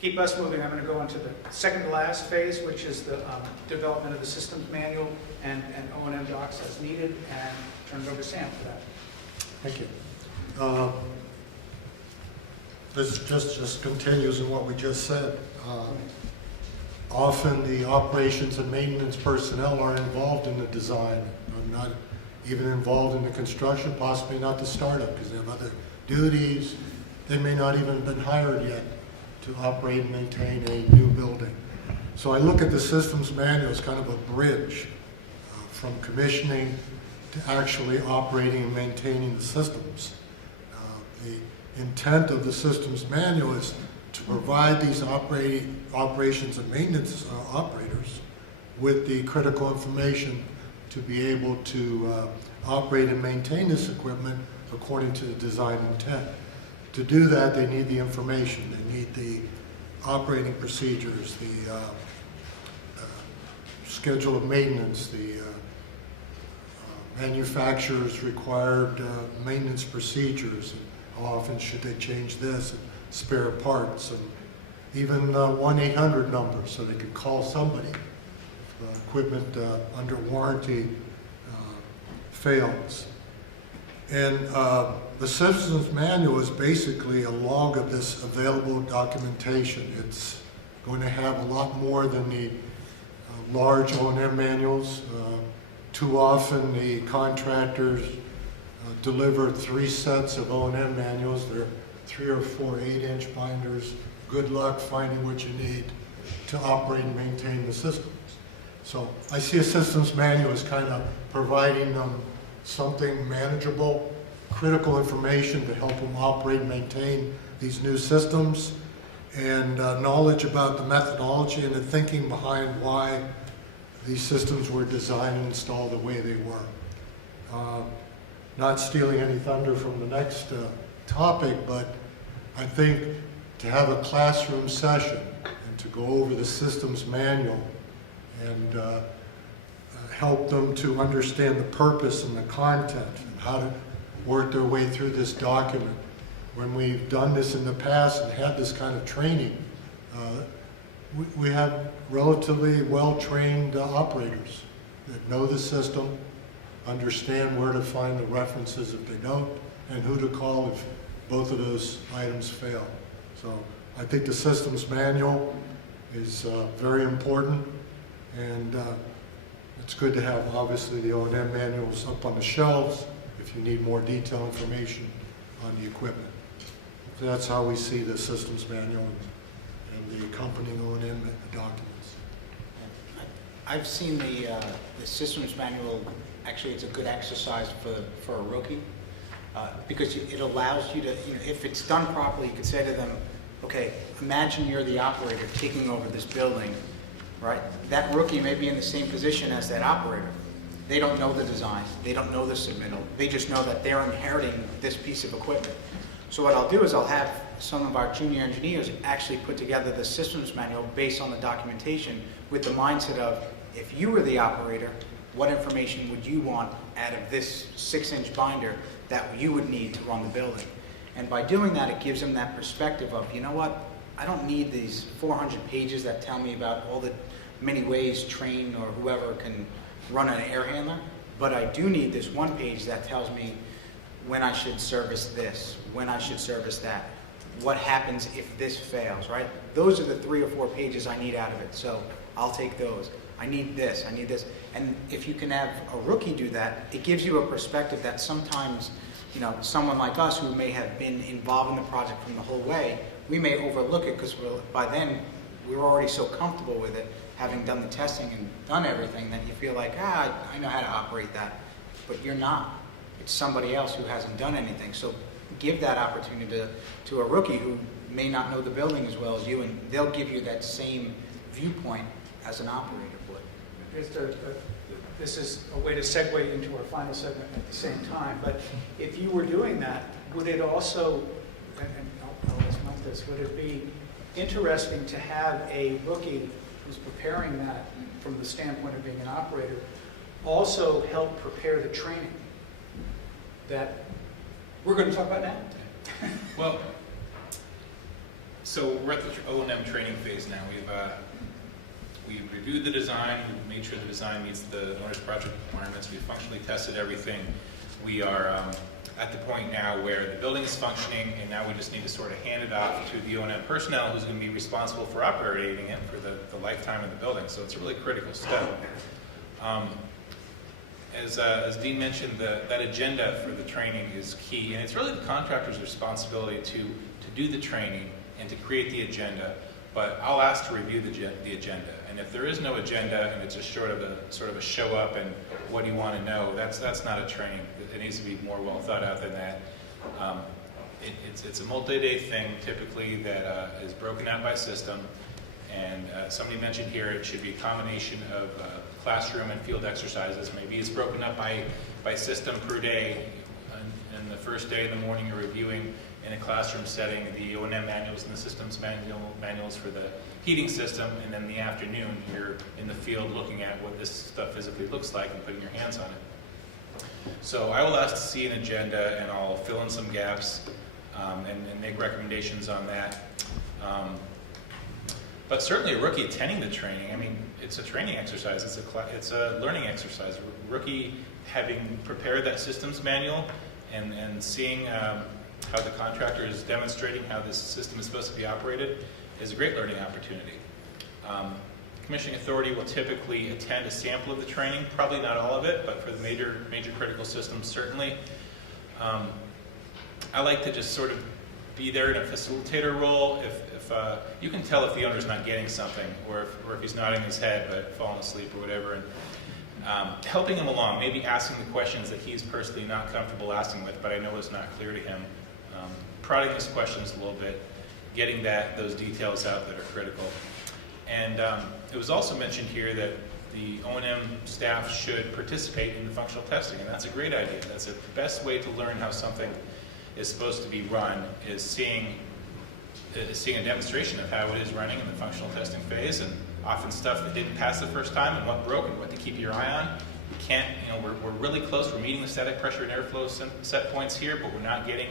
keep us moving, I'm going to go into the second to last phase, which is the development of the systems manual and O&M docs as needed, and turn it over to Sam for that. Thank you. This just continues in what we just said. Often the operations and maintenance personnel are involved in the design, not even involved in the construction, possibly not the startup, because they have other duties. They may not even have been hired yet to operate and maintain a new building. So I look at the systems manual as kind of a bridge from commissioning to actually operating and maintaining the systems. The intent of the systems manual is to provide these operations and maintenance operators with the critical information to be able to operate and maintain this equipment according to the design intent. To do that, they need the information. They need the operating procedures, the schedule of maintenance, the manufacturer's required maintenance procedures, and how often should they change this, and spare parts, and even 1-800 numbers so they could call somebody if equipment under warranty fails. And the systems manual is basically a log of this available documentation. It's going to have a lot more than the large O&M manuals. Too often the contractors deliver 3 sets of O&M manuals. They're 3 or 4 8-inch binders. Good luck finding what you need to operate and maintain the systems. So I see a systems manual as kind of providing them something manageable, critical information to help them operate and maintain these new systems, and knowledge about the methodology and the thinking behind why these systems were designed and installed the way they were. Not stealing any thunder from the next topic, but I think to have a classroom session and to go over the systems manual and help them to understand the purpose and the content and how to work their way through this document. When we've done this in the past and had this kind of training, we have relatively well-trained operators that know the system, understand where to find the references if they don't, and who to call if both of those items fail. So I think the systems manual is very important, and it's good to have, obviously, the O&M manuals up on the shelves if you need more detailed information on the equipment. So that's how we see the systems manual and the accompanying O&M documents. I've seen the systems manual. Actually, it's a good exercise for a rookie because it allows you to, if it's done properly, you could say to them, okay, imagine you're the operator taking over this building, right? That rookie may be in the same position as that operator. They don't know the design. They don't know the submittal. They just know that they're inheriting this piece of equipment. So what I'll do is I'll have some of our junior engineers actually put together the systems manual based on the documentation with the mindset of, if you were the operator, what information would you want out of this 6-inch binder that you would need to run the building? And by doing that, it gives them that perspective of, you know what, I don't need these 400 pages that tell me about all the many ways Train or whoever can run an air handler, but I do need this one page that tells me when I should service this, when I should service that, what happens if this fails, right? Those are the 3 or 4 pages I need out of it, so I'll take those. I need this, I need this. And if you can have a rookie do that, it gives you a perspective that sometimes, someone like us who may have been involved in the project from the whole way, we may overlook it because by then we're already so comfortable with it, having done the testing and done everything, that you feel like, I know how to operate that. But you're not. It's somebody else who hasn't done anything. So give that opportunity to a rookie who may not know the building as well as you, and they'll give you that same viewpoint as an operator would. This is a way to segue into our final segment at the same time, but if you were doing that, would it also, and I'll ask Mike this, would it be interesting to have a rookie who's preparing that from the standpoint of being an operator also help prepare the training that we're going to talk about now? Well, So we're at the O&M training phase now. We've reviewed the design, we've made sure the design meets the owner's project requirements, we've functionally tested everything. We are at the point now where the building is functioning, and now we just need to sort of hand it off to the O&M personnel who's going to be responsible for operating it for the lifetime of the building. So it's a really critical step. As Dean mentioned, that agenda for the training is key, and it's really the contractor's responsibility to do the training and to create the agenda. But I'll ask to review the agenda, and if there is no agenda and it's just sort of a show up and what do you want to know, that's not a training. It needs to be more well thought out than that. It's a multi-day thing typically that is broken out by system, and somebody mentioned here it should be a combination of classroom and field exercises. Maybe it's broken up by system per day. And the first day in the morning you're reviewing in a classroom setting the O&M manuals and the systems manuals for the heating system, and then in the afternoon you're in the field looking at what this stuff physically looks like and putting your hands on it. So I will ask to see an agenda, and I'll fill in some gaps and make recommendations on that. But certainly a rookie attending the training, I mean, it's a training exercise, it's a learning exercise. A rookie having prepared that systems manual and seeing how the contractor is demonstrating how this system is supposed to be operated is a great learning opportunity. Commissioning authority will typically attend a sample of the training, probably not all of it, but for the major critical systems, certainly. I like to just sort of be there in a facilitator role. If you can tell if the owner's not getting something, or if he's nodding his head but falling asleep or whatever, and helping him along, maybe asking the questions that he's personally not comfortable asking with, but I know is not clear to him. Prodding his questions a little bit, getting those details out that are critical. And it was also mentioned here that the O&M staff should participate in the functional testing, and that's a great idea. That's the best way to learn how something is supposed to be run, is seeing a demonstration of how it is running in the functional testing phase, and often stuff that didn't pass the first time and what broke and what to keep your eye on. You can't, we're really close. We're meeting the static pressure and airflow set points here, but we're not getting,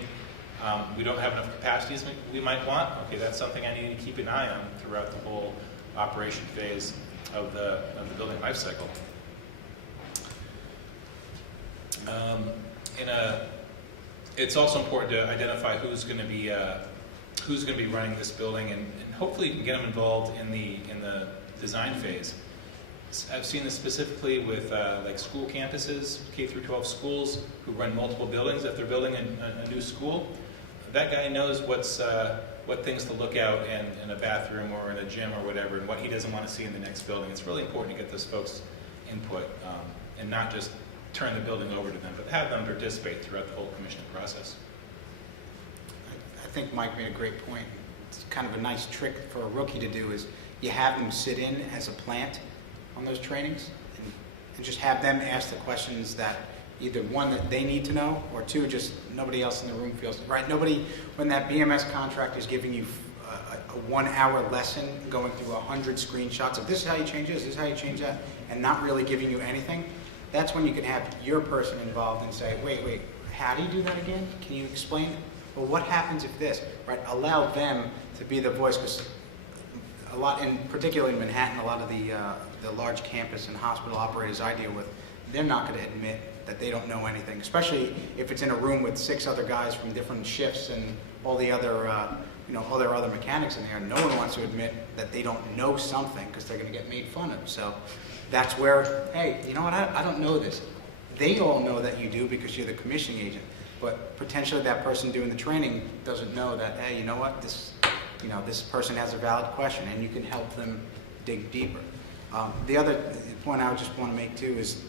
we don't have enough capacity as we might want. Okay, that's something I need to keep an eye on throughout the whole operation phase of the building life cycle. It's also important to identify who's going to be running this building, and hopefully you can get them involved in the design phase. I've seen this specifically with like school campuses, K through 12 schools who run multiple buildings. If they're building a new school, that guy knows what things to look out in a bathroom or in a gym or whatever, and what he doesn't want to see in the next building. It's really important to get those folks' input and not just turn the building over to them, but have them participate throughout the whole commissioning process. I think Mike made a great point. It's kind of a nice trick for a rookie to do is you have them sit in as a plant on those trainings and just have them ask the questions that either one, that they need to know, or two, just nobody else in the room feels, right? Nobody, when that BMS contract is giving you a 1-hour lesson going through 100 screenshots of this is how you change this is how you change that, and not really giving you anything, that's when you can have your person involved and say, wait, how do you do that again? Can you explain it? Well, what happens if this, right? Allow them to be the voice, because a lot, and particularly in Manhattan, a lot of the large campus and hospital operators I deal with, they're not going to admit that they don't know anything, especially if it's in a room with 6 other guys from different shifts and all the other, all their other mechanics in there. No one wants to admit that they don't know something because they're going to get made fun of. So that's where, hey, you know what? I don't know this. They all know that you do because you're the commissioning agent, but potentially that person doing the training doesn't know that, hey, you know what? This person has a valid question, and you can help them dig deeper. The other point I would just want to make too is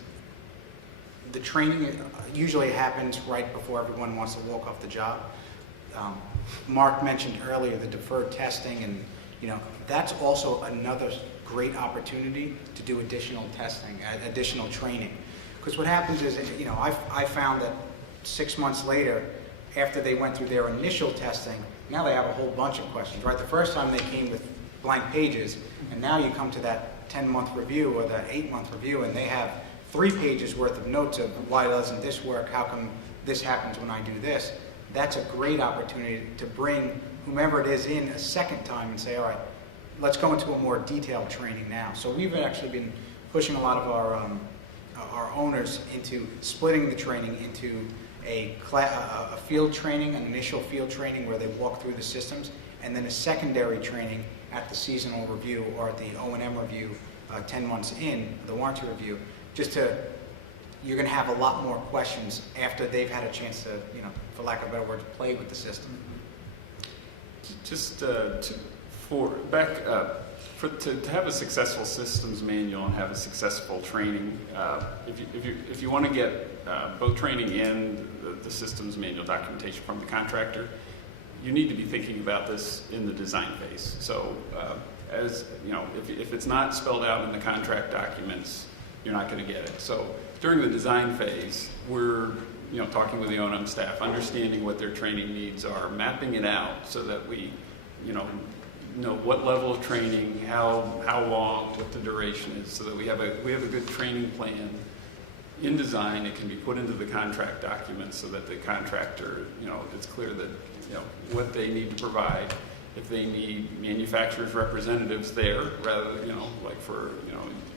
the training usually happens right before everyone wants to walk off the job. Mark mentioned earlier the deferred testing, and that's also another great opportunity to do additional testing, additional training. Because what happens is, I found that 6 months later, after they went through their initial testing, now they have a whole bunch of questions, right? The first time they came with blank pages, and now you come to that 10-month review or the 8-month review, and they have 3 pages worth of notes of why doesn't this work, how come this happens when I do this. That's a great opportunity to bring whomever it is in a second time and say, all right, let's go into a more detailed training now. So we've actually been pushing a lot of our owners into splitting the training into a field training, an initial field training where they walk through the systems, and then a secondary training at the seasonal review or at the O&M review 10 months in, the warranty review, you're going to have a lot more questions after they've had a chance to, for lack of a better word, play with the system. Just to have a successful systems manual and have a successful training, if you want to get both training and the systems manual documentation from the contractor, you need to be thinking about this in the design phase. So, as you know, if it's not spelled out in the contract documents, you're not going to get it. So during the design phase, we're talking with the O&M staff, understanding what their training needs are, mapping it out so that we know what level of training, how long, what the duration is, so that we have a good training plan in design. It can be put into the contract documents so that the contractor, it's clear that what they need to provide. If they need manufacturers' representatives there, rather like for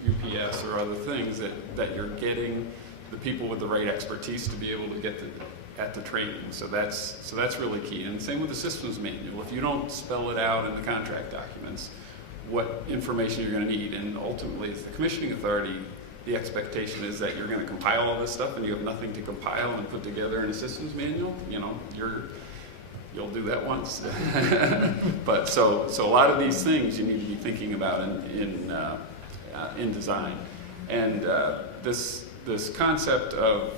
UPS or other things, that you're getting the people with the right expertise to be able to get at the training. So that's really key. And same with the systems manual. If you don't spell it out in the contract documents, what information you're going to need, and ultimately as the commissioning authority, the expectation is that you're going to compile all this stuff and you have nothing to compile and put together in a systems manual, you'll do that once. But so a lot of these things you need to be thinking about in design. And this concept of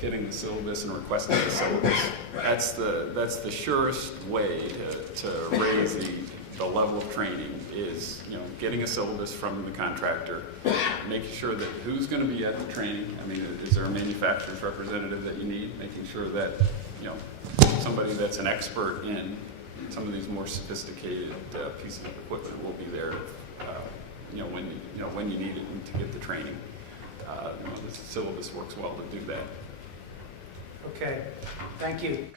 getting the syllabus and requesting the syllabus, that's the surest way to raise the level of training is getting a syllabus from the contractor, making sure that who's going to be at the training. I mean, is there a manufacturer's representative that you need? Making sure that somebody that's an expert in some of these more sophisticated pieces of equipment will be there when you need it and to get the training. The syllabus works well to do that. Okay, thank you.